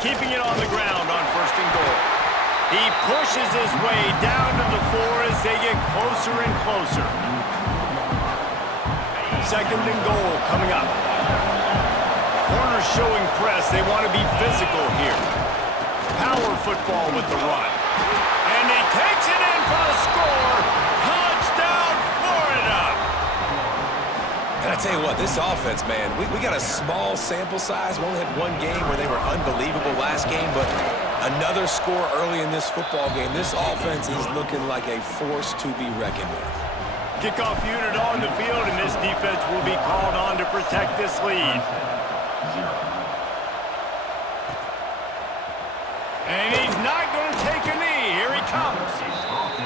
keeping it on the ground on 1st and goal. He pushes his way down to the 4 as they get closer and closer. 2nd and goal coming up. Corners showing press. They want to be physical here. Power football with the run. And he takes it in for the score. Touchdown, Florida! And I tell you what, this offense, man, we got a small sample size. We only had one game where they were unbelievable last game, but another score early in this football game. This offense is looking like a force to be reckoned with. Kickoff unit on the field, and this defense will be called on to protect this lead. And he's not going to take a knee. Here he comes.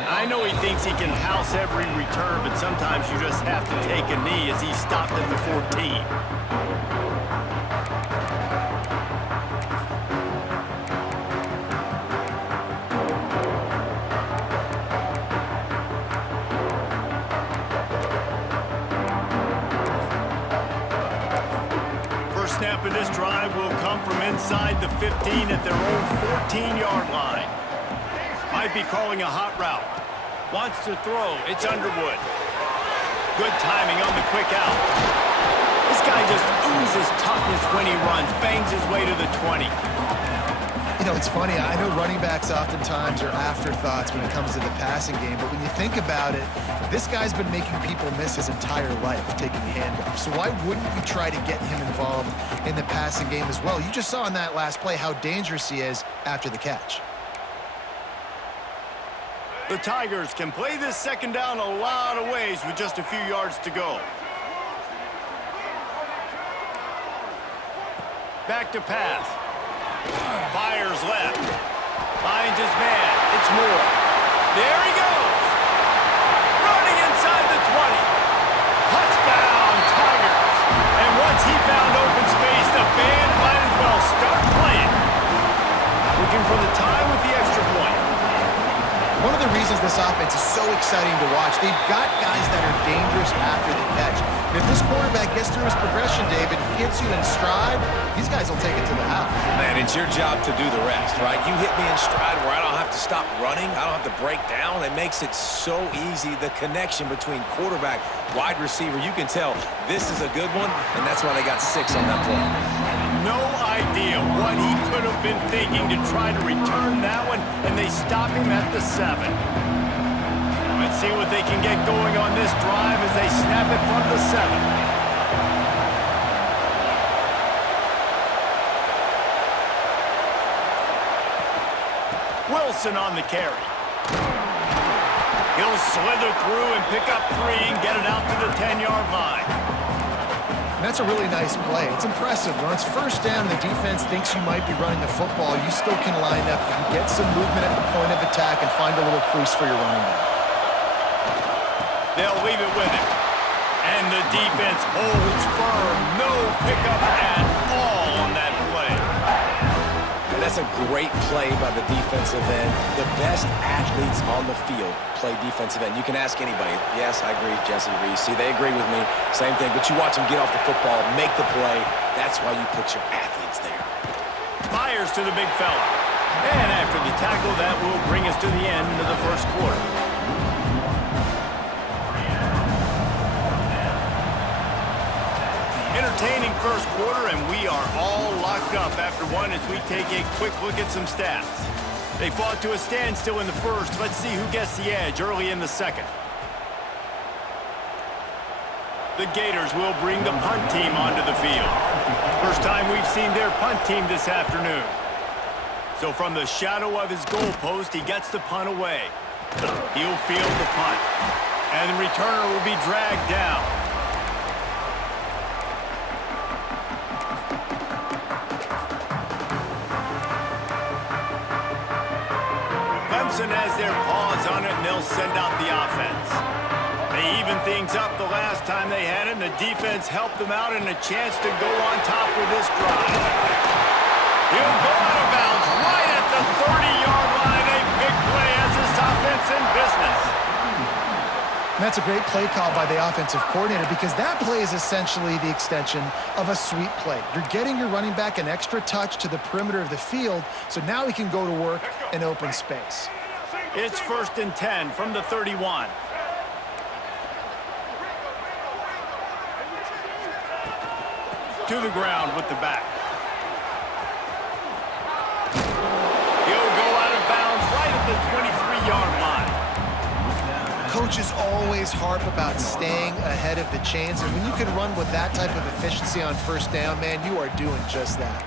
I know he thinks he can house every return, but sometimes you just have to take a knee as he stopped at the 14. First snap of this drive will come from inside the 15 at their own 14-yard line. Might be calling a hot route. Wants to throw. It's Underwood. Good timing on the quick out. This guy just oozes toughness when he runs. Bangs his way to the 20. You know, it's funny. I know running backs oftentimes are afterthoughts when it comes to the passing game, but when you think about it, this guy's been making people miss his entire life taking handoffs. So why wouldn't you try to get him involved in the passing game as well? You just saw in that last play how dangerous he is after the catch. The Tigers can play this 2nd down a lot of ways with just a few yards to go. Back to pass. Fires left. Finds his man. It's Moore. There he goes. Running inside the 20. Touchdown, Tigers. And once he found open space, the band might as well start playing. Looking for the tie with the extra point. One of the reasons this offense is so exciting to watch, they've got guys that are dangerous after the catch. And if this quarterback gets through his progression, David, hits you in stride, these guys will take it to the house. Man, it's your job to do the rest, right? You hit me in stride where I don't have to stop running. I don't have to break down. It makes it so easy. The connection between quarterback, wide receiver, you can tell this is a good one, and that's why they got 6 on that play. No idea what he could have been thinking to try to return that one, and they stop him at the 7. Let's see what they can get going on this drive as they snap it from the 7. Wilson on the carry. He'll slither through and pick up 3 and get it out to the 10-yard line. That's a really nice play. It's impressive. When it's 1st down, the defense thinks you might be running the football. You still can line up. You can get some movement at the point of attack and find a little crease for your running back. They'll leave it with him. And the defense holds firm. No pickup at all on that play. And that's a great play by the defensive end. The best athletes on the field play defensive end. You can ask anybody. Yes, I agree, Jesse Reese. See, they agree with me. Same thing. But you watch them get off the football, make the play. That's why you put your athletes there. Fires to the big fella. And after the tackle, that will bring us to the end of the 1st quarter. Entertaining 1st quarter, and we are all locked up after one as we take a quick look at some stats. They fought to a standstill in the 1st. Let's see who gets the edge early in the 2nd. The Gators will bring the punt team onto the field. First time we've seen their punt team this afternoon. So from the shadow of his goalpost, he gets the punt away. He'll field the punt. And the returner will be dragged down. Clemson has their paws on it, and they'll send out the offense. They evened things up the last time they had it, and the defense helped them out and a chance to go on top with this drive. He'll go out of bounds right at the 30-yard line. A big play as this offense in business. And that's a great play call by the offensive coordinator because that play is essentially the extension of a sweep play. You're getting your running back an extra touch to the perimeter of the field, so now he can go to work in open space. It's 1st and 10 from the 31. To the ground with the back. He'll go out of bounds right at the 23-yard line. Coaches always harp about staying ahead of the chains, and when you can run with that type of efficiency on 1st down, man, you are doing just that.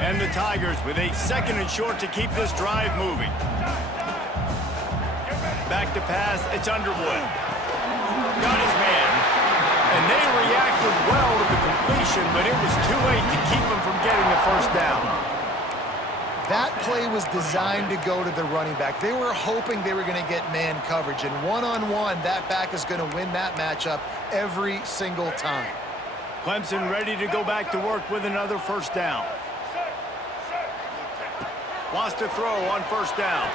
And the Tigers with a 2nd and short to keep this drive moving. Back to pass, it's Underwood. Got his man. And they reacted well to the completion, but it was too late to keep him from getting the 1st down. That play was designed to go to the running back. They were hoping they were going to get man coverage, and one-on-one, that back is going to win that matchup every single time. Clemson ready to go back to work with another 1st down. Wants to throw on 1st down.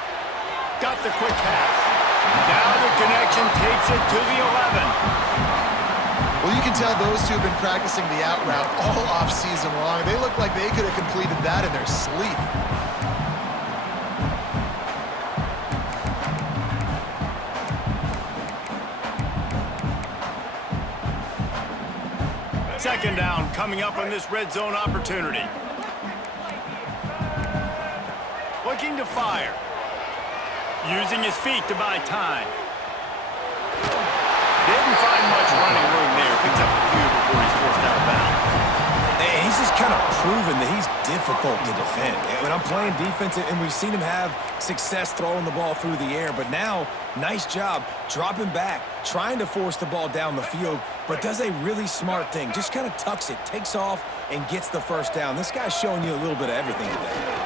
Got the quick pass. Now the connection takes it to the 11. Well, you can tell those two have been practicing the out route all off-season long. They look like they could have completed that in their sleep. Second down coming up on this red zone opportunity. Looking to fire. Using his feet to buy time. Didn't find much running room there. Picks up a few before he's forced out of bounds. And he's just kind of proven that he's difficult to defend. When I'm playing defense, and we've seen him have success throwing the ball through the air, but now, nice job dropping back, trying to force the ball down the field, but does a really smart thing. Just kind of tucks it, takes off, and gets the 1st down. This guy's showing you a little bit of everything today.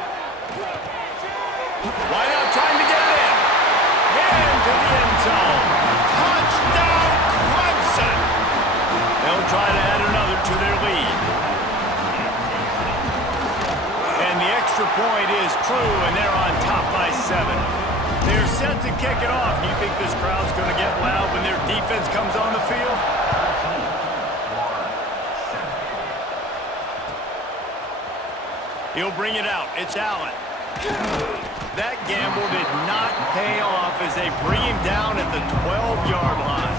Wide out trying to get it in. Into the end zone. Touchdown, Clemson. They'll try to add another to their lead. And the extra point is true, and they're on top by 7. They're set to kick it off. Do you think this crowd's going to get loud when their defense comes on the field? He'll bring it out. It's Allen. That gamble did not pay off as they bring him down at the 12-yard line.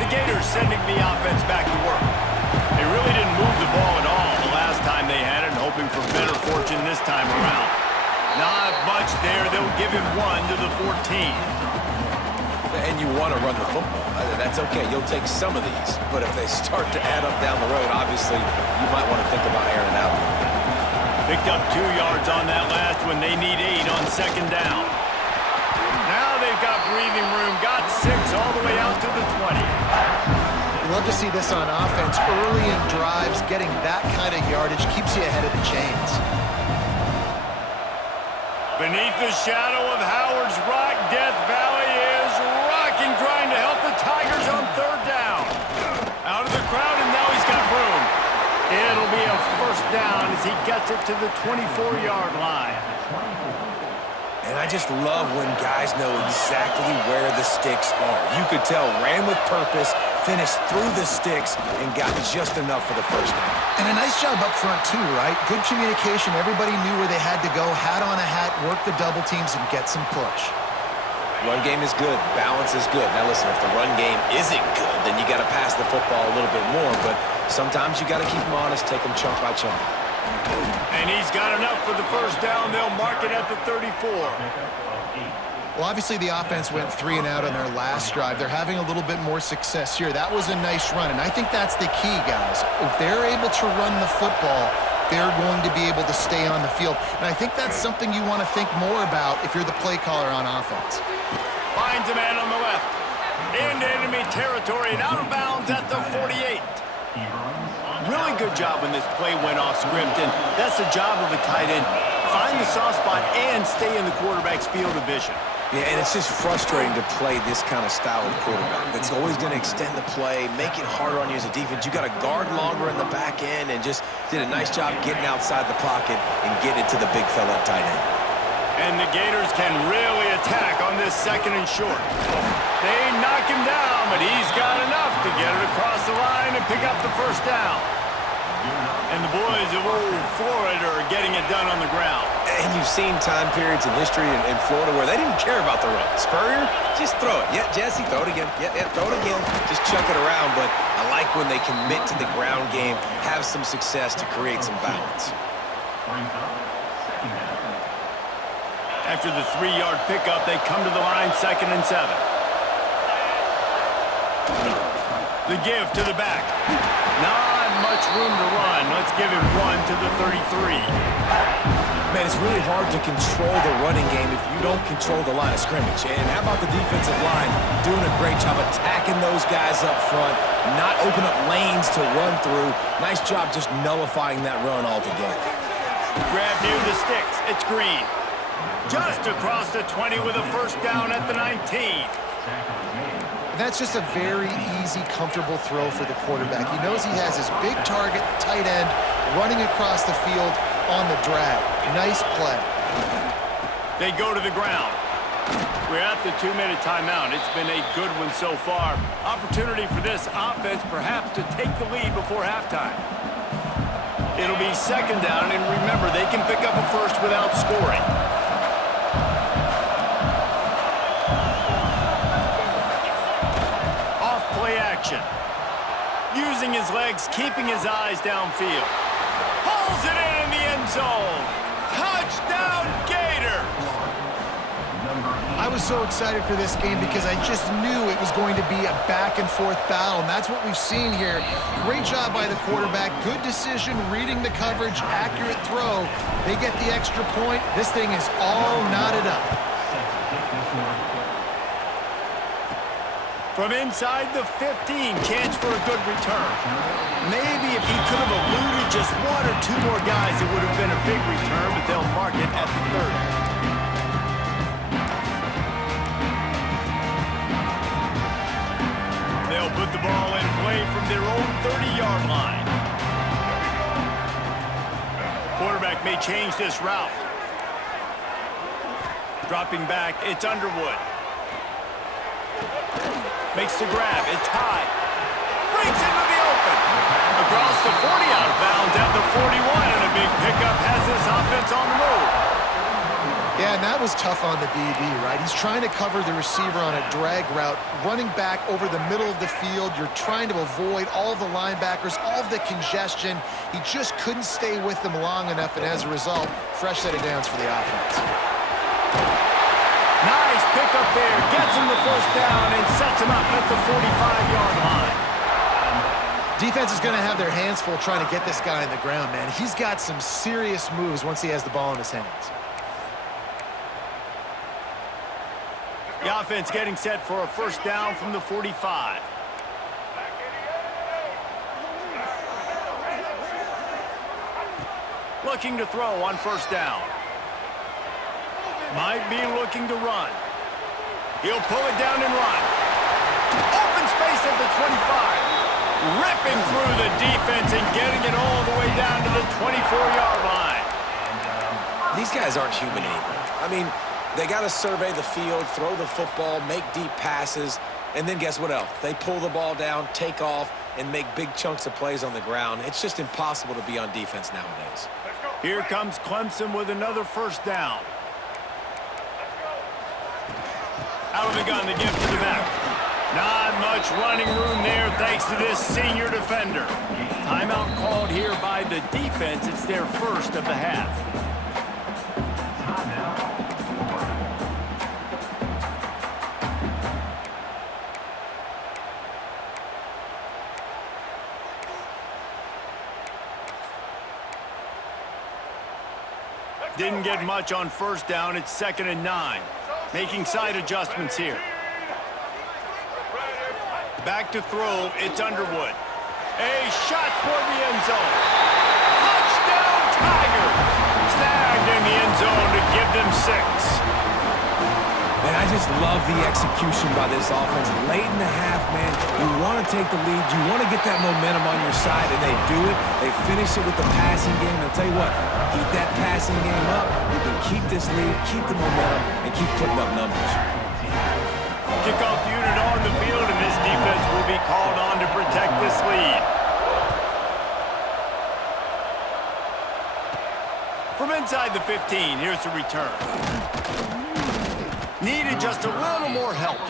The Gators sending the offense back to work. They really didn't move the ball at all the last time they had it, hoping for better fortune this time around. Not much there. They'll give him 1 to the 14. And you want to run the football. That's okay. You'll take some of these. But if they start to add up down the road, obviously, you might want to think about airing out a little bit. Picked up 2 yards on that last one. They need 8 on 2nd down. Now they've got breathing room. Got 6 all the way out to the 20. Love to see this on offense. Early in drives, getting that kind of yardage keeps you ahead of the chains. Beneath the shadow of Howard's Rock, Death Valley is rocking, trying to help the Tigers on 3rd down. Out of the crowd, and now he's got room. It'll be a 1st down as he gets it to the 24-yard line. And I just love when guys know exactly where the sticks are. You could tell, ran with purpose, finished through the sticks, and got just enough for the 1st down. And a nice job up front, too, right? Good communication. Everybody knew where they had to go. Hat on a hat, work the double teams, and get some push. Run game is good. Balance is good. Now, listen, if the run game isn't good, then you got to pass the football a little bit more. But sometimes you got to keep them honest, take them chunk by chunk. And he's got enough for the 1st down. They'll mark it at the 34. Well, obviously, the offense went 3 and out on their last drive. They're having a little bit more success here. That was a nice run, and I think that's the key, guys. If they're able to run the football, they're going to be able to stay on the field. And I think that's something you want to think more about if you're the play caller on offense. Finds a man on the left. Into enemy territory and out of bounds at the 48. Really good job when this play went off script, and that's the job of a tight end. Find the soft spot and stay in the quarterback's field of vision. Yeah, and it's just frustrating to play this kind of style of quarterback. That's always going to extend the play, make it harder on you as a defense. You got to guard longer in the back end, and just did a nice job getting outside the pocket and getting it to the big fella at tight end. And the Gators can really attack on this second and short. They knock him down, but he's got enough to get it across the line and pick up the first down. And the boys of old Florida are getting it done on the ground. And you've seen time periods in history in Florida where they didn't care about the run. Spurrier, just throw it. Yeah, Jesse, throw it again. Yeah, throw it again. Just chuck it around, but I like when they commit to the ground game, have some success to create some balance. After the 3-yard pickup, they come to the line, 2nd and 7. The give to the back. Not much room to run. Let's give him 1 to the 33. Man, it's really hard to control the running game if you don't control the line of scrimmage. And how about the defensive line doing a great job attacking those guys up front, not open up lanes to run through. Nice job just nullifying that run altogether. Grab near the sticks. It's Green. Just across the 20 with a first down at the 19. That's just a very easy, comfortable throw for the quarterback. He knows he has his big target, tight end, running across the field on the drag. Nice play. They go to the ground. We're at the 2-minute timeout. It's been a good one so far. Opportunity for this offense perhaps to take the lead before halftime. It'll be 2nd down, and remember, they can pick up a first without scoring. Off-play action. Using his legs, keeping his eyes downfield. Pulls it in the end zone. Touchdown, Gators! I was so excited for this game because I just knew it was going to be a back-and-forth battle, and that's what we've seen here. Great job by the quarterback. Good decision, reading the coverage, accurate throw. They get the extra point. This thing is all knotted up. From inside the 15, chance for a good return. Maybe if he could have eluded just 1 or 2 more guys, it would have been a big return, but they'll mark it at the 30. They'll put the ball in play from their own 30-yard line. Quarterback may change this route. Dropping back, it's Underwood. Makes the grab, it's high. Breaks into the open. Across the 40, out of bounds at the 41, and a big pickup has this offense on the move. Yeah, and that was tough on the DB, right? He's trying to cover the receiver on a drag route, running back over the middle of the field. You're trying to avoid all of the linebackers, all of the congestion. He just couldn't stay with them long enough, and as a result, fresh set of downs for the offense. Nice pickup there. Gets him the first down and sets him up at the 45-yard line. Defense is going to have their hands full trying to get this guy on the ground, man. He's got some serious moves once he has the ball in his hands. The offense getting set for a first down from the 45. Looking to throw on first down. Might be looking to run. He'll pull it down and run. Open space at the 25. Ripping through the defense and getting it all the way down to the 24-yard line. These guys aren't human anymore. I mean, they got to survey the field, throw the football, make deep passes, and then guess what else? They pull the ball down, take off, and make big chunks of plays on the ground. It's just impossible to be on defense nowadays. Here comes Clemson with another first down. Out of the gun, the gift to the back. Not much running room there thanks to this senior defender. Timeout called here by the defense. It's their first of the half. Didn't get much on first down. It's 2nd and 9. Making side adjustments here. Back to throw. It's Underwood. A shot toward the end zone. Touchdown, Tigers! Snagged in the end zone to give them 6. Man, I just love the execution by this offense. Late in the half, man, you want to take the lead. You want to get that momentum on your side, and they do it. They finish it with the passing game. And I'll tell you what, keep that passing game up. You can keep this lead, keep the momentum, and keep putting up numbers. Kickoff unit on the field, and this defense will be called on to protect this lead. From inside the 15, here's the return. Needed just a little more help.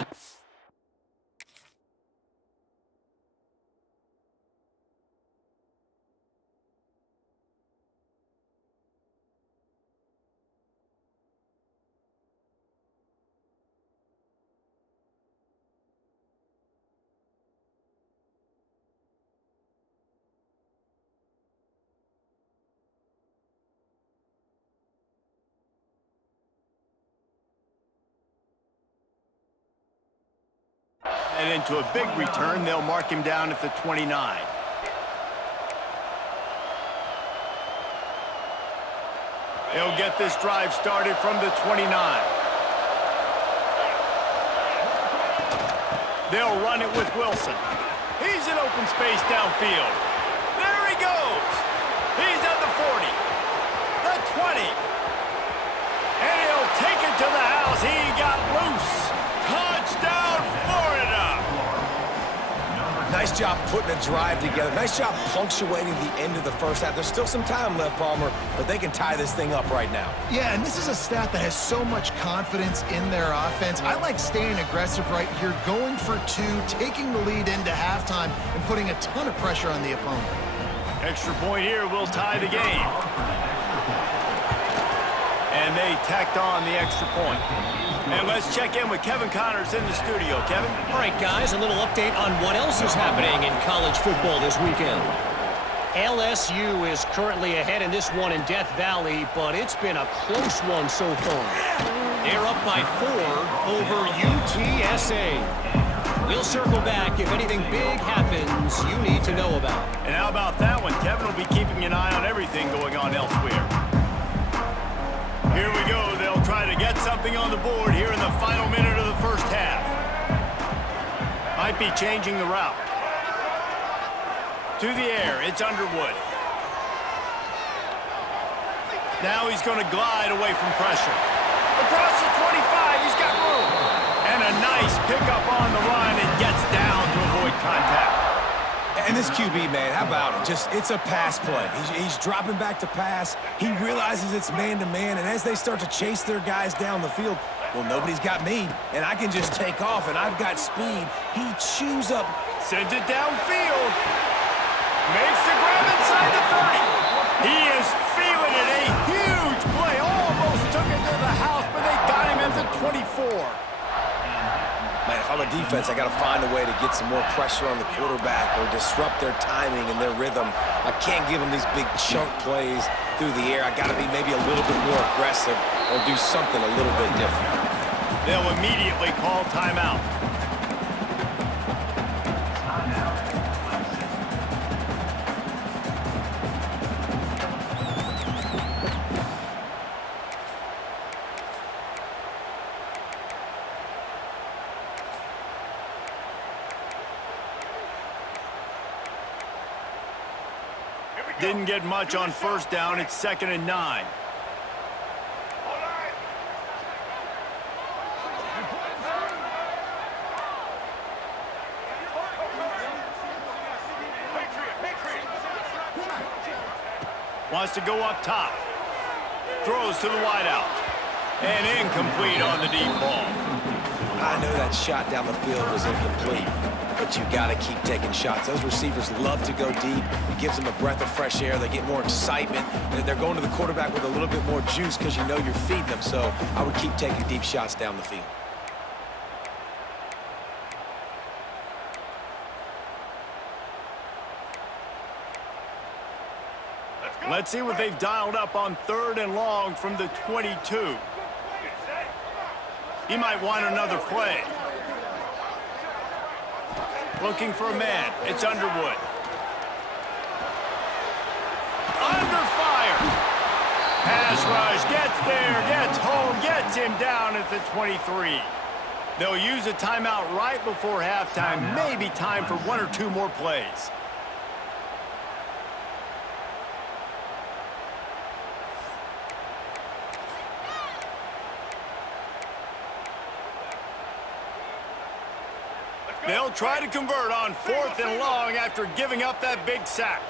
And into a big return, they'll mark him down at the 29. They'll get this drive started from the 29. They'll run it with Wilson. He's in open space downfield. There he goes. He's at the 40, the 20. And he'll take it to the house. He got loose. Touchdown, Florida! Nice job putting a drive together. Nice job punctuating the end of the first half. There's still some time left, Palmer, but they can tie this thing up right now. Yeah, and this is a staff that has so much confidence in their offense. I like staying aggressive right here, going for 2, taking the lead into halftime, and putting a ton of pressure on the opponent. Extra point here will tie the game. And they tacked on the extra point. And let's check in with Kevin Connors in the studio. Kevin? All right, guys, a little update on what else is happening in college football this weekend. LSU is currently ahead in this one in Death Valley, but it's been a close one so far. They're up by 4 over UTSA. We'll circle back if anything big happens you need to know about. And how about that one? Kevin will be keeping an eye on everything going on elsewhere. Here we go. They'll try to get something on the board here in the final minute of the first half. Might be changing the route. To the air, it's Underwood. Now he's going to glide away from pressure. Across the 25, he's got room. And a nice pickup on the run and gets down to avoid contact. And this QB, man, how about it? It's a pass play. He's dropping back to pass. He realizes it's man-to-man, and as they start to chase their guys down the field, well, nobody's got me, and I can just take off, and I've got speed. He chews up. Sends it downfield. Makes the grab inside the 30. He is feeling it. A huge play. Almost took it to the house, but they got him at the 24. Man, if I'm a defense, I got to find a way to get some more pressure on the quarterback or disrupt their timing and their rhythm. I can't give them these big chunk plays through the air. I got to be maybe a little bit more aggressive or do something a little bit different. They'll immediately call timeout. Didn't get much on first down. It's 2nd and 9. Wants to go up top. Throws to the wideout. And incomplete on the deep ball. I know that shot down the field was incomplete, but you got to keep taking shots. Those receivers love to go deep. It gives them a breath of fresh air. They get more excitement, and they're going to the quarterback with a little bit more juice because you know you're feeding them. So I would keep taking deep shots down the field. Let's see what they've dialed up on 3rd and long from the 22. He might want another play. Looking for a man. It's Underwood. pass rush, gets there, gets home, gets him down at the 23. They'll use a timeout right before halftime. Maybe time for one or two more plays. They'll try to convert on 4th and long after giving up that big sack.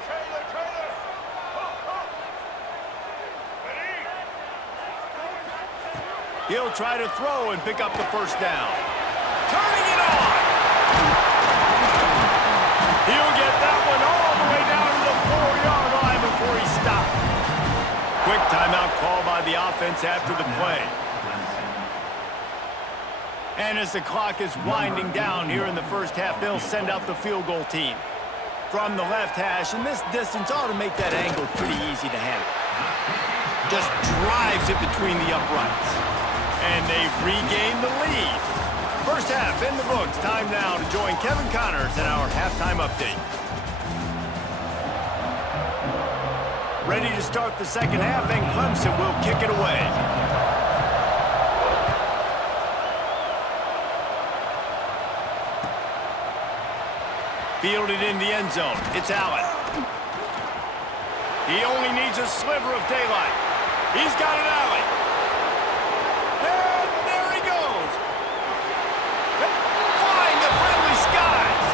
He'll try to throw and pick up the first down. Turning it on! He'll get that one all the way down to the 4-yard line before he stopped. Quick timeout call by the offense after the play. And as the clock is winding down here in the first half, they'll send out the field goal team. From the left hash, and this distance ought to make that angle pretty easy to handle. Just drives it between the uprights. And they've regained the lead. First half in the books. Time now to join Kevin Connors in our halftime update. Ready to start the second half, and Clemson will kick it away. Fielded in the end zone. It's Allen. He only needs a sliver of daylight. He's got it, Allen. And there he goes. Flying the friendly skies.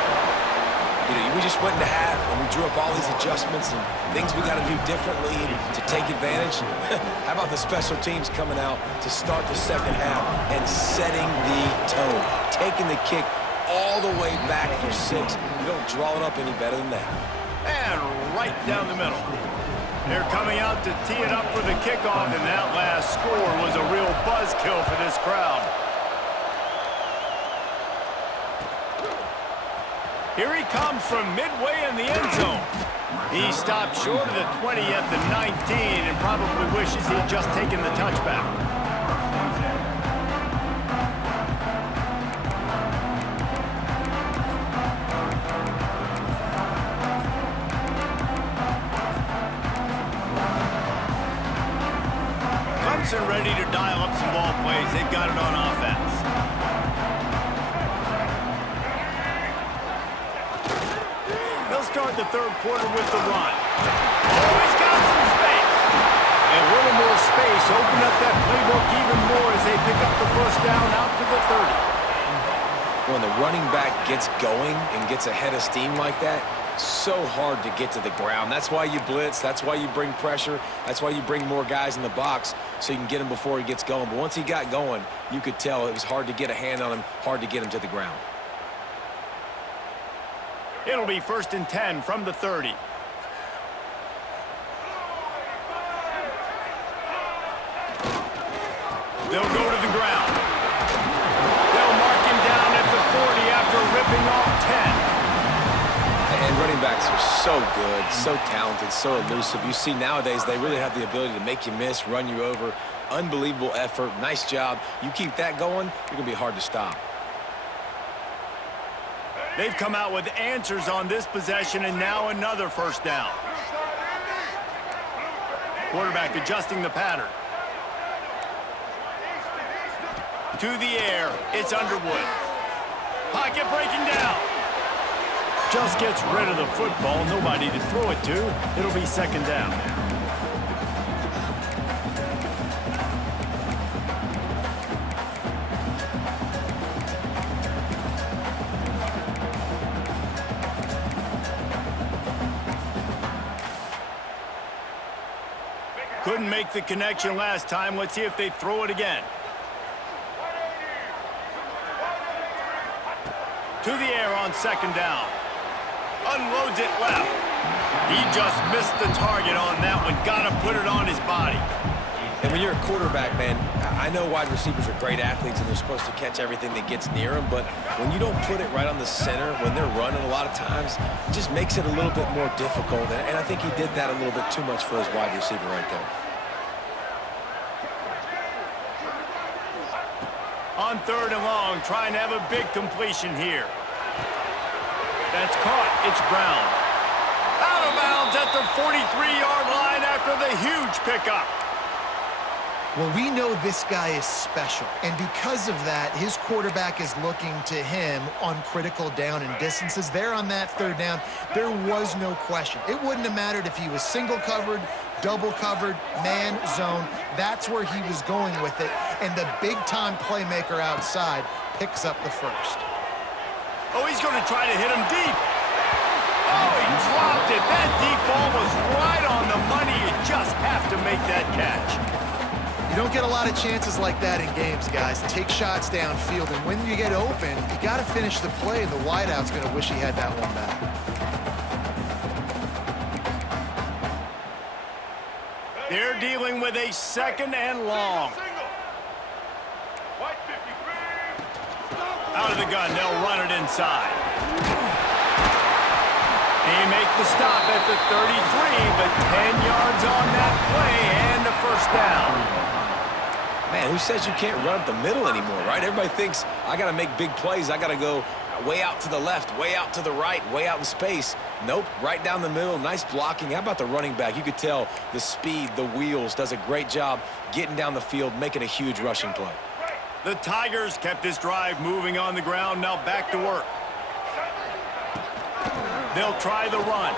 You know, we just went into half and we drew up all these adjustments and things we got to do differently to take advantage. How about the special teams coming out to start the second half and setting the tone, taking the kick all the way back for 6. You don't draw it up any better than that. And right down the middle. They're coming out to tee it up for the kickoff, and that last score was a real buzzkill for this crowd. Here he comes from midway in the end zone. He stopped short of the 20 at the 19 and probably wishes he'd just taken the touchback. Clemson ready to dial up some ball plays. They've got it on offense. They'll start the third quarter with the run. Oh, he's got some space. And a little more space. Open up that playbook even more as they pick up the first down out to the 30. When the running back gets going and gets ahead of steam like that, so hard to get to the ground. That's why you blitz. That's why you bring pressure. That's why you bring more guys in the box so you can get him before he gets going. But once he got going, you could tell it was hard to get a hand on him, hard to get him to the ground. It'll be 1st and 10 from the 30. They'll go to the ground. They'll mark him down at the 40 after ripping off 10. And running backs are so good, so talented, so elusive. You see nowadays they really have the ability to make you miss, run you over. Unbelievable effort. Nice job. You keep that going, you're going to be hard to stop. They've come out with answers on this possession, and now another first down. Quarterback adjusting the pattern. To the air, it's Underwood. Pocket breaking down. Just gets rid of the football, nobody to throw it to. It'll be second down. Couldn't make the connection last time. Let's see if they throw it again. To the air on second down. Unloads it left. He just missed the target on that one. Got to put it on his body. And when you're a quarterback, man, I know wide receivers are great athletes and they're supposed to catch everything that gets near them, but when you don't put it right on the center, when they're running a lot of times, it just makes it a little bit more difficult. And I think he did that a little bit too much for his wide receiver right there. On third and long, trying to have a big completion here. That's caught. It's Brown. Out of bounds at the 43-yard line after the huge pickup. Well, we know this guy is special, and because of that, his quarterback is looking to him on critical down and distances. There on that third down, there was no question. It wouldn't have mattered if he was single covered, double covered, man, zone. That's where he was going with it, and the big-time playmaker outside picks up the first. Oh, he's going to try to hit him deep. Oh, he dropped it. That deep ball was right on the money. You just have to make that catch. You don't get a lot of chances like that in games, guys. Take shots downfield, and when you get open, you got to finish the play, and the wideout's going to wish he had that one back. They're dealing with a second and long. Out of the gun, they'll run it inside. They make the stop at the 33, but 10 yards on that play and the first down. Man, who says you can't run up the middle anymore, right? Everybody thinks, I got to make big plays. I got to go way out to the left, way out to the right, way out in space. Nope, right down the middle, nice blocking. How about the running back? You could tell the speed, the wheels, does a great job getting down the field, making a huge rushing play. The Tigers kept this drive moving on the ground, now back to work. They'll try the run.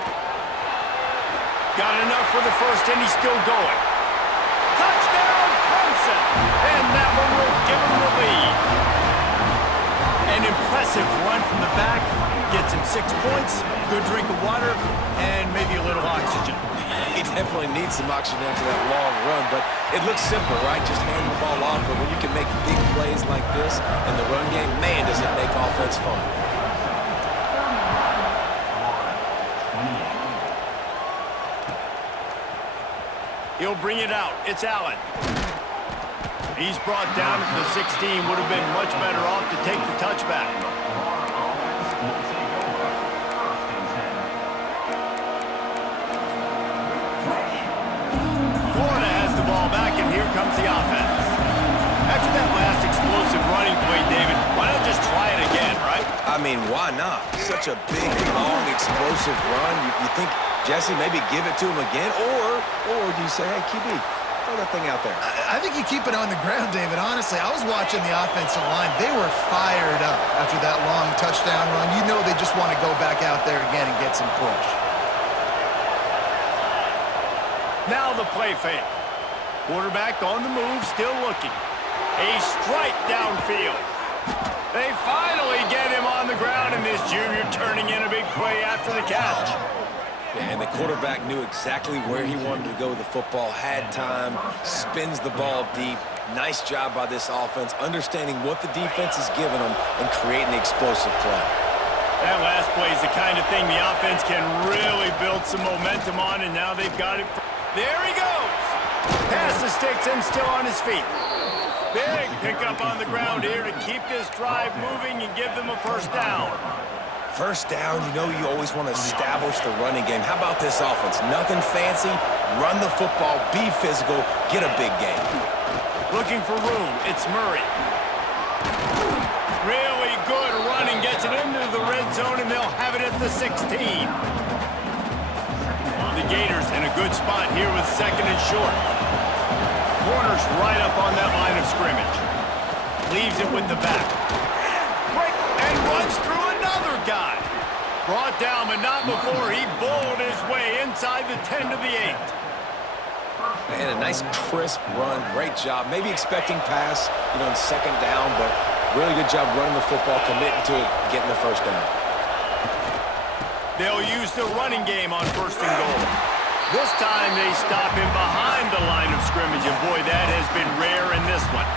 Got enough for the first, and he's still going. Touchdown, Clemson! And that one will give him the lead. An impressive run from the back. Gets him 6 points, good drink of water, and maybe a little oxygen. He definitely needs some oxygen after that long run, but it looks simple, right? Just hand the ball off, but when you can make big plays like this in the run game, man, does it make offense fun. He'll bring it out. It's Allen. He's brought down at the 16. Would have been much better off to take the touchback. Florida has the ball back, and here comes the offense. After that last explosive running play, David, why not just try it again, right? I mean, why not? Such a big, long, explosive run. You think, Jesse, maybe give it to him again? Or do you say, hey, QB, throw that thing out there? I think you keep it on the ground, David. Honestly, I was watching the offensive line. They were fired up after that long touchdown run. You know they just want to go back out there again and get some push. Now the play fake. Quarterback on the move, still looking. A strike downfield. They finally get him on the ground, and this junior turning in a big play after the catch. Yeah, and the quarterback knew exactly where he wanted to go with the football, had time, spins the ball deep. Nice job by this offense, understanding what the defense is giving them and creating the explosive play. That last play is the kind of thing the offense can really build some momentum on, and now they've got it. There he goes. Pass the sticks and still on his feet. Big pickup on the ground here to keep this drive moving and give them a first down. First down, you know you always want to establish the running game. How about this offense? Nothing fancy. Run the football, be physical, get a big game. Looking for room. It's Murray. Really good running. Gets it into the red zone, and they'll have it at the 16. The Gators in a good spot here with second and short. Corner's right up on that line of scrimmage. Leaves it with the back. Break and runs through another guy. Brought down, but not before he bowled his way inside the 10 to the 8. Man, a nice crisp run. Great job. Maybe expecting pass, in second down, but really good job running the football, committing to it, getting the first down. They'll use the running game on first and goal. This time they stop him behind the line of scrimmage, and boy, that has been rare in this one.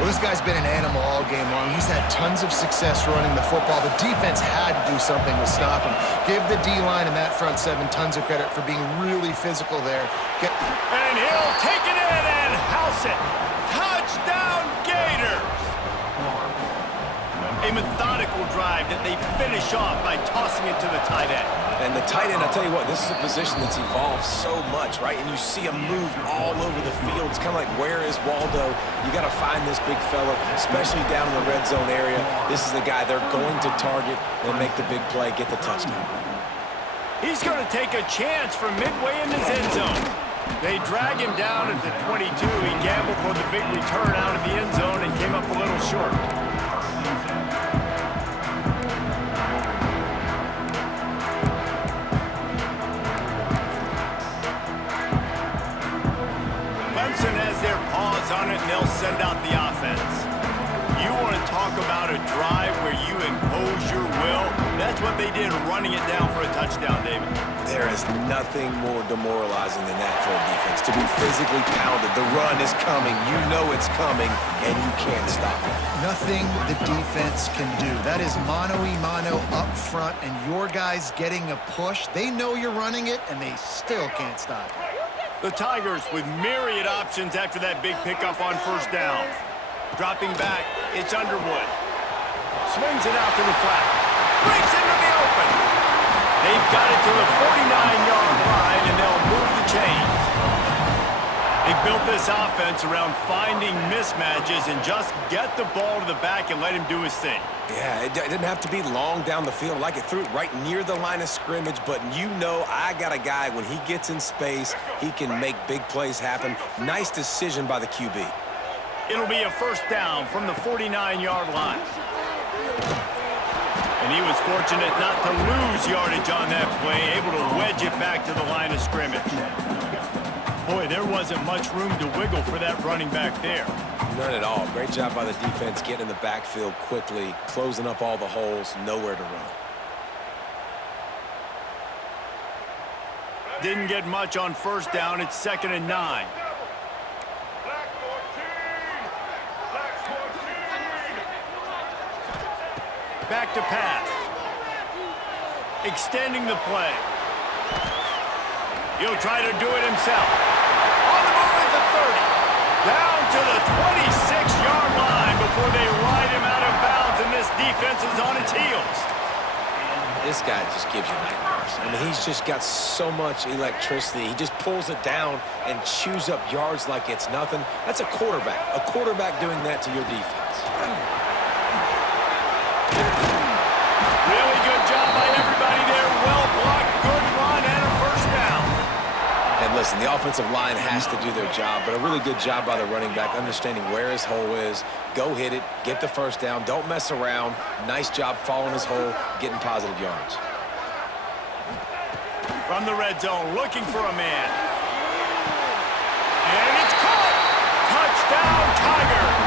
Well, this guy's been an animal all game long. He's had tons of success running the football. The defense had to do something to stop him. Give the D-line and that front seven tons of credit for being really physical there. And he'll take it in and house it. Touchdown, Gators! A methodical drive that they finish off by tossing it to the tight end. And the tight end, I tell you what, this is a position that's evolved so much, right? And you see him move all over the field. It's kind of like, where is Waldo? You got to find this big fella, especially down in the red zone area. This is the guy they're going to target and make the big play, get the touchdown. He's going to take a chance from midway in his end zone. They drag him down at the 22. He gambled for the big return out of the end zone and came up a little short. Clemson has their paws on it, and they'll send out the offense. You want to talk about a drive where you impose your will? That's what they did, running it down for a touchdown, David. There is nothing more demoralizing than that for a defense. To be physically pounded, the run is coming, you know it's coming, and you can't stop it. Nothing the defense can do. That is mano-a-mano up front, and your guys getting a push. They know you're running it, and they still can't stop it. The Tigers with myriad options after that big pickup on first down. Dropping back, it's Underwood. Swings it out to the flat. Breaks into the open. They've got it to the 49-yard line, and they'll move the chains. They've built this offense around finding mismatches and just get the ball to the back and let him do his thing. Yeah, it didn't have to be long down the field. Like it threw it right near the line of scrimmage, but you know I got a guy, when he gets in space, he can make big plays happen. Nice decision by the QB. It'll be a first down from the 49-yard line. And he was fortunate not to lose yardage on that play, able to wedge it back to the line of scrimmage. Boy, there wasn't much room to wiggle for that running back there. None at all. Great job by the defense getting in the backfield quickly, closing up all the holes, nowhere to run. Didn't get much on first down. It's 2nd and 9. Back to pass. Extending the play. He'll try to do it himself. On the move at the 30. Down to the 26-yard line before they ride him out of bounds, and this defense is on its heels. This guy just gives you nightmares. I mean, he's just got so much electricity. He just pulls it down and chews up yards like it's nothing. That's a quarterback. A quarterback doing that to your defense. Really good job by everybody there. Well blocked, good run, and a first down. And listen, the offensive line has to do their job, but a really good job by the running back, understanding where his hole is. Go hit it, get the first down, don't mess around. Nice job following his hole, getting positive yards. From the red zone, looking for a man. And it's caught! Touchdown, Tigers!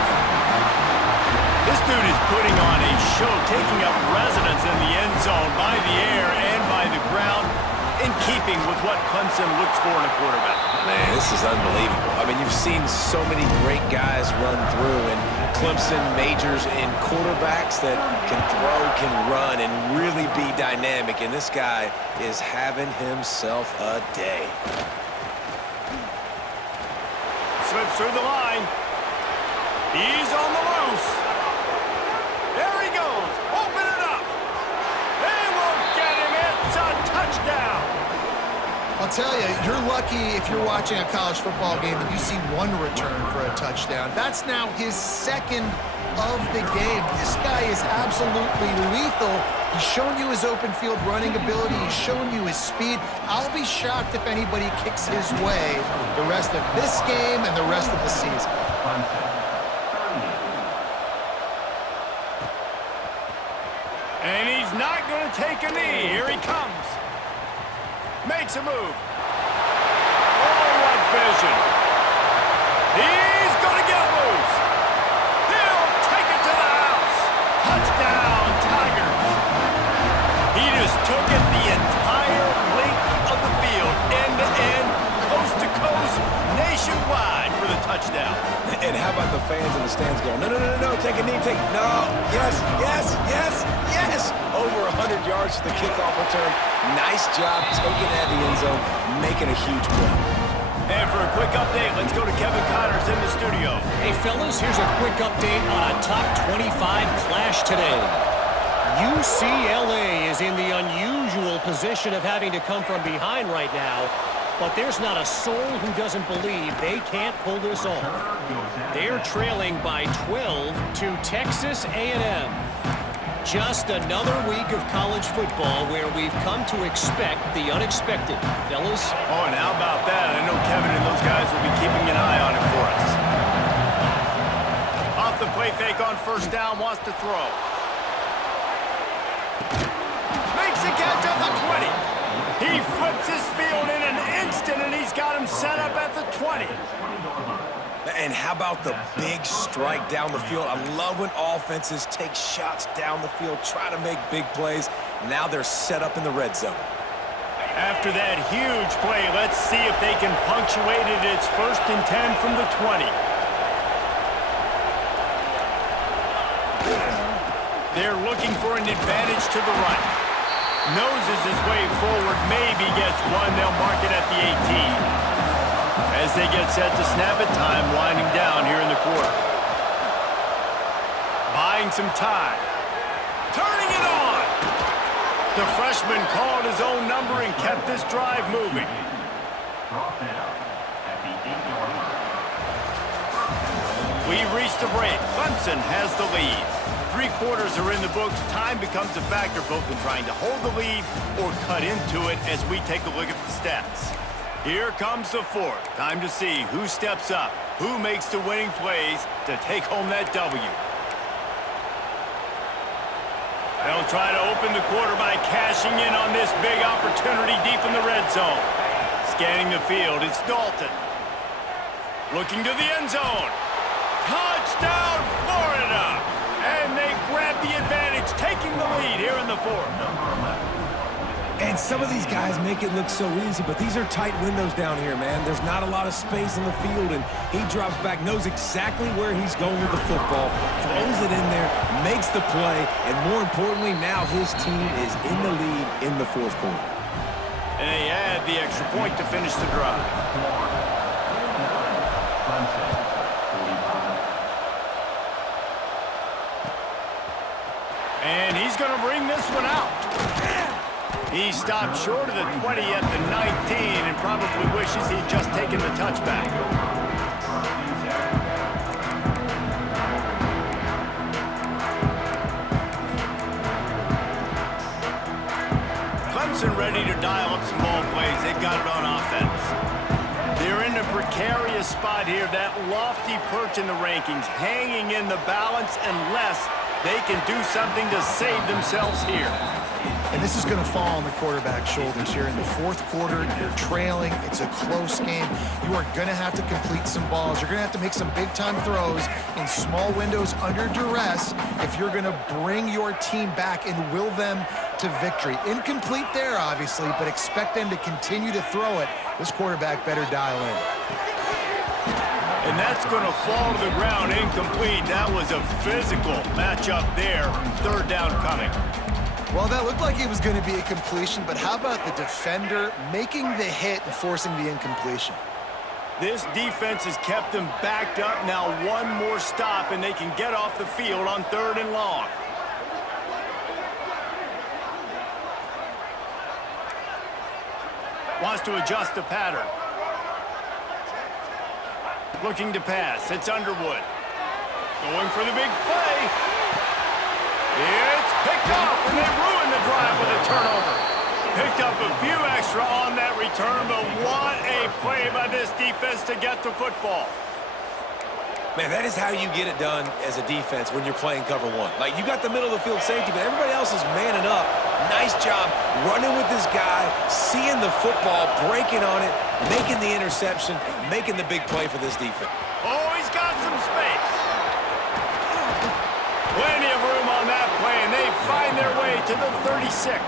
This dude is putting on a show, taking up residence in the end zone by the air and by the ground, in keeping with what Clemson looks for in a quarterback. Man, this is unbelievable. I mean, you've seen so many great guys run through, and Clemson majors in quarterbacks that can throw, can run, and really be dynamic, and this guy is having himself a day. Slips through the line. He's on the loose. There he goes. Open it up. They won't get him. It's a touchdown. I'll tell you, you're lucky if you're watching a college football game and you see one return for a touchdown. That's now his second of the game. This guy is absolutely lethal. He's shown you his open field running ability. He's shown you his speed. I'll be shocked if anybody kicks his way the rest of this game and the rest of the season. And he's not going to take a knee. Here he comes. Makes a move. Oh, what vision. He's going to get loose. He'll take it to the house. Touchdown, Tigers. He just took it the entire length of the field, end-to-end, coast-to-coast, nationwide for the touchdown. And how about the fans in the stands going, no, no, no, no, take a knee, no, yes, yes, yes, yes. Over 100 yards to the kickoff return. Nice job taking it out of the end zone, making a huge play. And for a quick update, let's go to Kevin Connors in the studio. Hey, fellas, here's a quick update on a top 25 clash today. UCLA is in the unusual position of having to come from behind right now, but there's not a soul who doesn't believe they can't pull this off. They're trailing by 12 to Texas A&M. Just another week of college football where we've come to expect the unexpected. Fellas? Oh, and how about that? I know Kevin and those guys will be keeping an eye on it for us. Off the play fake on first down, wants to throw. Makes a catch at the 20. He flips his field in an instant, and he's got him set up at the 20. And how about the big strike down the field? I love when offenses take shots down the field, try to make big plays. Now they're set up in the red zone. After that huge play, let's see if they can punctuate it. It's 1st and 10 from the 20. They're looking for an advantage to the right. Noses his way forward, maybe gets one. They'll mark it at the 18. As they get set to snap it, time winding down here in the quarter. Buying some time. Turning it on! The freshman called his own number and kept this drive moving. We've reached the break. Clemson has the lead. 3 quarters are in the books. Time becomes a factor both in trying to hold the lead or cut into it as we take a look at the stats. Here comes the 4th. Time to see who steps up, who makes the winning plays to take home that W. They'll try to open the quarter by cashing in on this big opportunity deep in the red zone. Scanning the field, it's Dalton. Looking to the end zone. Touchdown, Florida! And they grab the advantage, taking the lead here in the 4th. And some of these guys make it look so easy, but these are tight windows down here, man. There's not a lot of space on the field, and he drops back, knows exactly where he's going with the football, throws it in there, makes the play, and more importantly, now his team is in the lead in the 4th quarter. And they add the extra point to finish the drive. And he's going to bring this one out. He stopped short of the 20 at the 19 and probably wishes he'd just taken the touchback. Clemson ready to dial up some ball plays. They've got it on offense. They're in a precarious spot here. That lofty perch in the rankings, hanging in the balance unless they can do something to save themselves here. And this is going to fall on the quarterback's shoulders here in the 4th quarter. You're trailing. It's a close game. You are going to have to complete some balls. You're going to have to make some big-time throws in small windows under duress if you're going to bring your team back and will them to victory. Incomplete there, obviously, but expect them to continue to throw it. This quarterback better dial in. And that's going to fall to the ground incomplete. That was a physical matchup there. 3rd down coming. Well, that looked like it was going to be a completion, but how about the defender making the hit and forcing the incompletion? This defense has kept them backed up. Now one more stop, and they can get off the field on 3rd and long. Wants to adjust the pattern. Looking to pass. It's Underwood. Going for the big play. It's picked off, and they ruin the drive with a turnover. Picked up a few extra on that return, but what a play by this defense to get the football. Man, that is how you get it done as a defense when you're playing cover 1. Like, you got the middle of the field safety, but everybody else is manning up. Nice job running with this guy, seeing the football, breaking on it, making the interception, making the big play for this defense. Oh, he's got some space. Plenty of room on that play, and they find their way to the 36.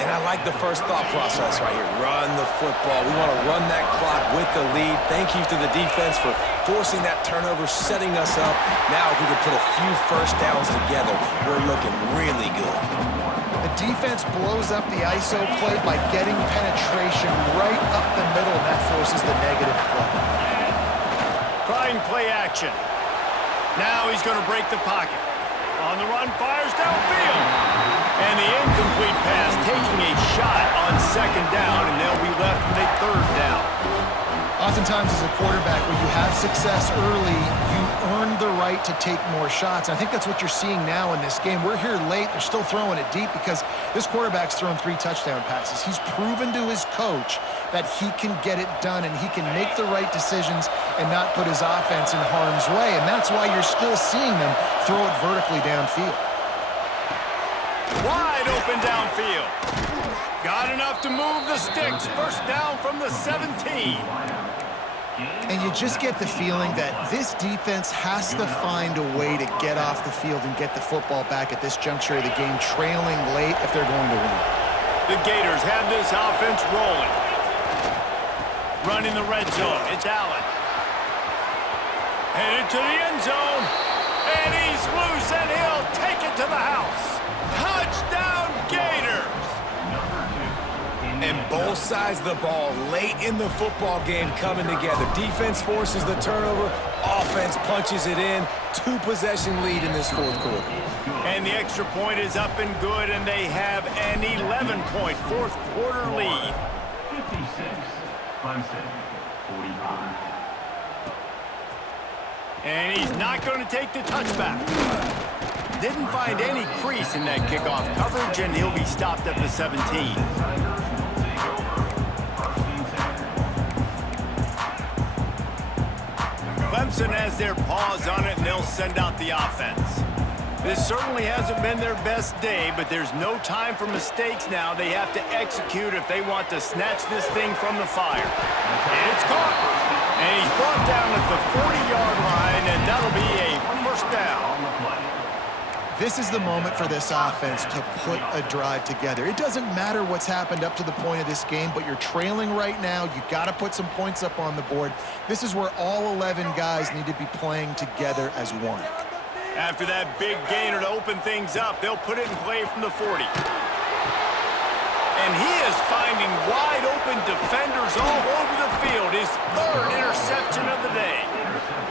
And I like the first thought process right here. Run the football. We want to run that clock with the lead. Thank you to the defense for forcing that turnover, setting us up. Now, if we can put a few first downs together, we're looking really good. The defense blows up the ISO play by getting penetration right up the middle, and that forces the negative play. Trying play action. Now he's going to break the pocket. On the run, fires downfield. And the incomplete pass taking a shot on 2nd down, and they'll be left with a 3rd down. Oftentimes as a quarterback, when you have success early, you earn the right to take more shots. I think that's what you're seeing now in this game. We're here late. They're still throwing it deep because this quarterback's thrown 3 touchdown passes. He's proven to his coach that he can get it done and he can make the right decisions and not put his offense in harm's way. And that's why you're still seeing them throw it vertically downfield. Wide open downfield. Got enough to move the sticks. First down from the 17. And you just get the feeling that this defense has to find a way to get off the field and get the football back at this juncture of the game, trailing late if they're going to win. The Gators have this offense rolling. Running the red zone. It's Allen. Headed to the end zone. And he's loose, and he'll take it to the house. Touchdown, Gators! And both sides of the ball late in the football game coming together. Defense forces the turnover. Offense punches it in. 2-possession lead in this fourth quarter. And the extra point is up and good, and they have an 11-point fourth quarter lead. 56, Clemson, 45. And he's not going to take the touchback. Didn't find any crease in that kickoff coverage, and he'll be stopped at the 17. Clemson has their paws on it, and they'll send out the offense. This certainly hasn't been their best day, but there's no time for mistakes now. They have to execute if they want to snatch this thing from the fire. And it's caught. And he's brought down at the 40-yard line, and that'll be a first down. This is the moment for this offense to put a drive together. It doesn't matter what's happened up to the point of this game, but you're trailing right now. You got to put some points up on the board. This is where all 11 guys need to be playing together as one. After that big gainer to open things up, they'll put it in play from the 40. And he is finding wide open defenders all over the field. His 3rd interception of the day.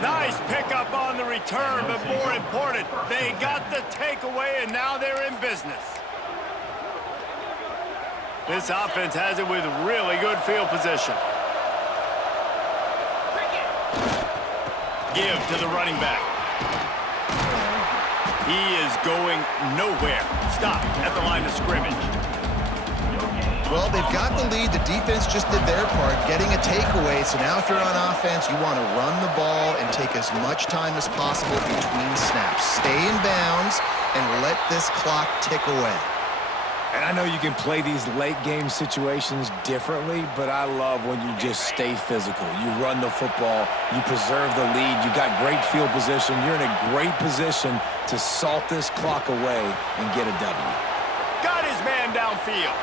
Nice pickup on the return, but more important, they got the takeaway, and now they're in business. This offense has it with really good field position. Give to the running back. He is going nowhere. Stop at the line of scrimmage. Well, they've got the lead. The defense just did their part, getting a takeaway. So now if you're on offense, you want to run the ball and take as much time as possible between snaps. Stay in bounds and let this clock tick away. And I know you can play these late game situations differently, but I love when you just stay physical. You run the football, you preserve the lead, you got great field position. You're in a great position to salt this clock away and get a W. Got his man downfield.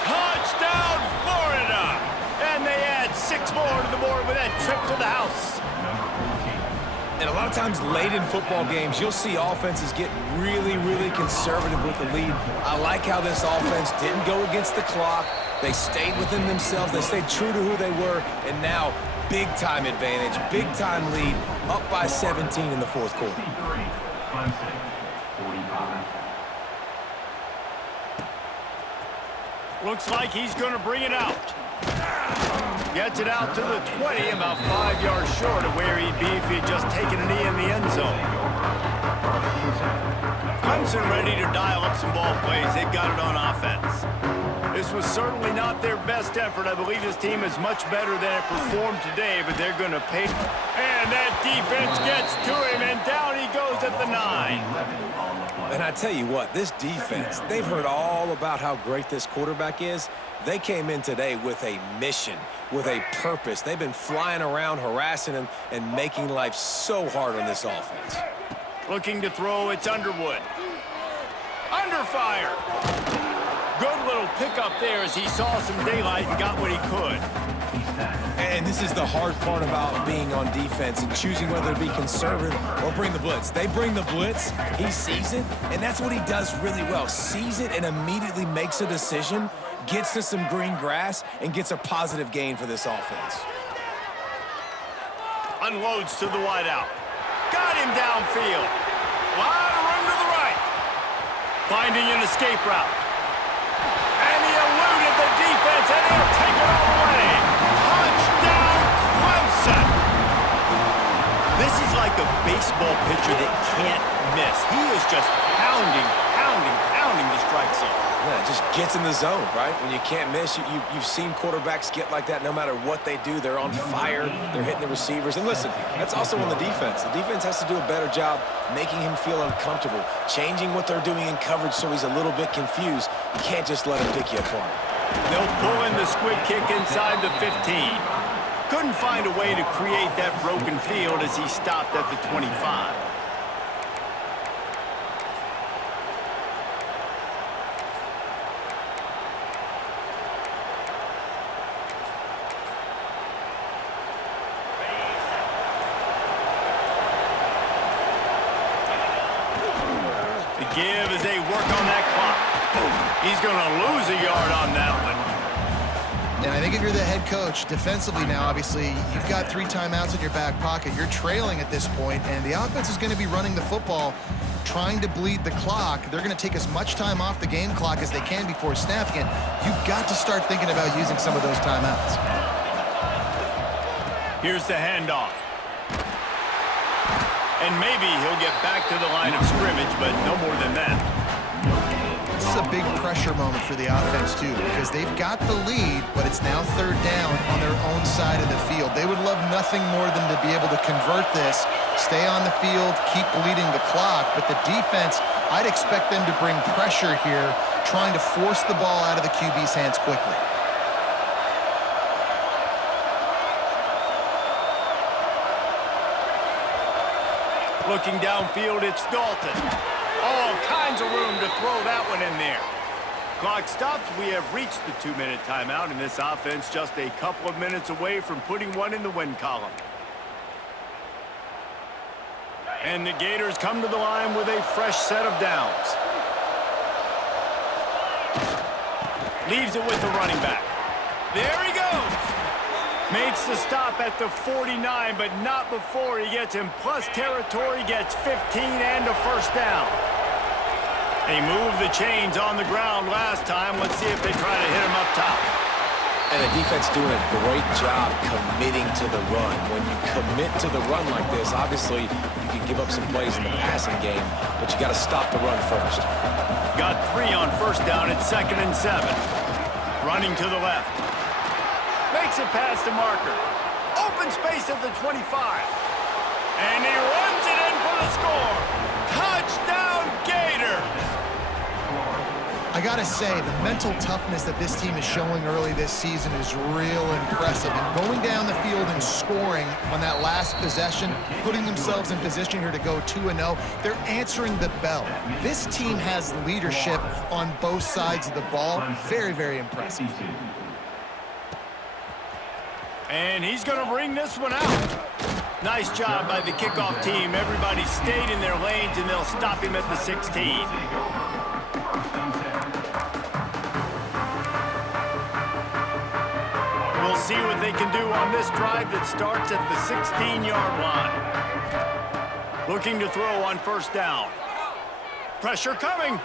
Touchdown, Florida! And they add 6 more to the board with that trip to the house. And a lot of times late in football games, you'll see offenses get really, really conservative with the lead. I like how this offense didn't go against the clock. They stayed within themselves. They stayed true to who they were. And now, big-time advantage, big-time lead, up by 17 in the fourth quarter. Clemson, 45. Looks like he's going to bring it out. Gets it out to the 20, about 5 yards short of where he'd be if he'd just taken a knee in the end zone. Clemson ready to dial up some ball plays. They've got it on offense. This was certainly not their best effort. I believe this team is much better than it performed today, but they're going to pay. And that defense gets to him, and down he goes at the 9. And I tell you what, this defense, they've heard all about how great this quarterback is. They came in today with a mission, with a purpose. They've been flying around, harassing him, and making life so hard on this offense. Looking to throw, it's Underwood. Under fire. Good little pickup there as he saw some daylight and got what he could. And this is the hard part about being on defense and choosing whether to be conservative or bring the blitz. They bring the blitz, he sees it, and that's what he does really well. Sees it and immediately makes a decision, gets to some green grass, and gets a positive gain for this offense. Unloads to the wideout. Got him downfield. Lot of room to the right. Finding an escape route. And he eluded the defense, and he'll take it all the way. Touchdown, ball pitcher that can't miss. He is just pounding the strike zone. Yeah, it just gets in the zone, right? When you can't miss, you've seen quarterbacks get like that no matter what they do. They're on fire. They're hitting the receivers. And listen, that's also on the defense. The defense has to do a better job making him feel uncomfortable, changing what they're doing in coverage so he's a little bit confused. You can't just let him pick you apart. They'll pull in the squid kick inside the 15. Couldn't find a way to create that broken field as he stopped at the 25. The give as they work on that clock. He's going to lose a yard on that one. And I think if you're the head coach, defensively now, obviously, you've got 3 timeouts in your back pocket. You're trailing at this point, and the offense is going to be running the football, trying to bleed the clock. They're going to take as much time off the game clock as they can before snap again. You've got to start thinking about using some of those timeouts. Here's the handoff. And maybe he'll get back to the line of scrimmage, but no more than that. This is a big pressure moment for the offense, too, because they've got the lead, but it's now 3rd down on their own side of the field. They would love nothing more than to be able to convert this, stay on the field, keep bleeding the clock, but the defense, I'd expect them to bring pressure here, trying to force the ball out of the QB's hands quickly. Looking downfield, it's Dalton. All kinds of room to throw that one in there. Clock stops. We have reached the 2-minute timeout, and this offense just a couple of minutes away from putting one in the win column. And the Gators come to the line with a fresh set of downs. Leaves it with the running back. There he goes. Makes the stop at the 49, but not before he gets in plus territory, gets 15 and a first down. They moved the chains on the ground last time. Let's see if they try to hit him up top. And the defense doing a great job committing to the run. When you commit to the run like this, obviously you can give up some plays in the passing game, but you got to stop the run first. Got 3 on first down at 2nd and 7. Running to the left. Makes it past the marker. Open space at the 25. And he runs it in for the score. Touchdown, Gator. I gotta say, the mental toughness that this team is showing early this season is real impressive. And going down the field and scoring on that last possession, putting themselves in position here to go 2-0, they're answering the bell. This team has leadership on both sides of the ball. Very, very impressive. And he's going to bring this one out. Nice job by the kickoff team. Everybody stayed in their lanes, and they'll stop him at the 16. We'll see what they can do on this drive that starts at the 16-yard line. Looking to throw on first down. Pressure coming.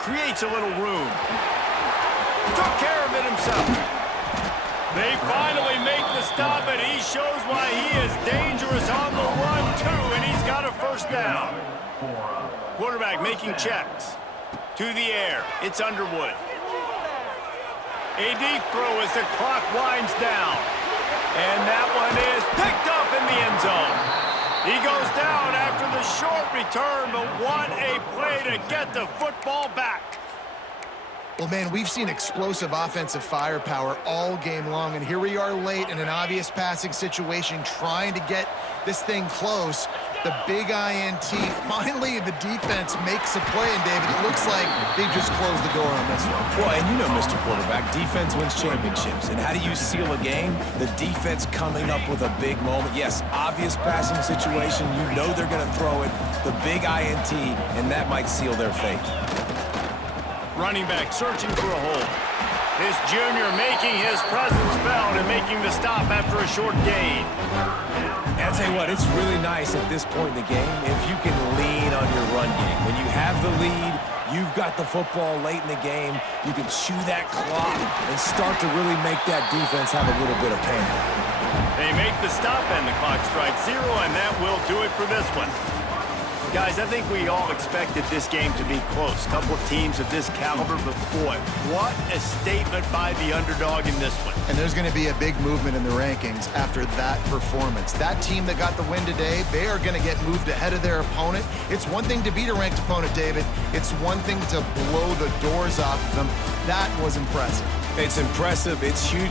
Creates a little room. Took care of it himself. They finally make the stop, and he shows why he is dangerous on the run, too, and he's got a first down. Quarterback making checks. To the air. It's Underwood. A deep throw as the clock winds down. And that one is picked up in the end zone. He goes down after the short return, but what a play to get the football back. Well, man, we've seen explosive offensive firepower all game long, and here we are late in an obvious passing situation trying to get this thing close. The big INT. Finally, the defense makes a play, and David, it looks like they just closed the door on this one. Well, and you know, Mr. Quarterback, defense wins championships. And how do you seal a game? The defense coming up with a big moment. Yes, obvious passing situation. You know they're going to throw it. The big INT, and that might seal their fate. Running back searching for a hole. This junior making his presence felt and making the stop after a short gain. And I'll tell you what, it's really nice at this point in the game if you can lean on your run game. When you have the lead, you've got the football late in the game, you can chew that clock and start to really make that defense have a little bit of pain. They make the stop and the clock strikes 0, and that will do it for this one. Guys, I think we all expected this game to be close. Couple of teams of this caliber, but boy, what a statement by the underdog in this one. And there's going to be a big movement in the rankings after that performance. That team that got the win today, they are going to get moved ahead of their opponent. It's one thing to beat a ranked opponent, David. It's one thing to blow the doors off of them. That was impressive. It's impressive. It's huge.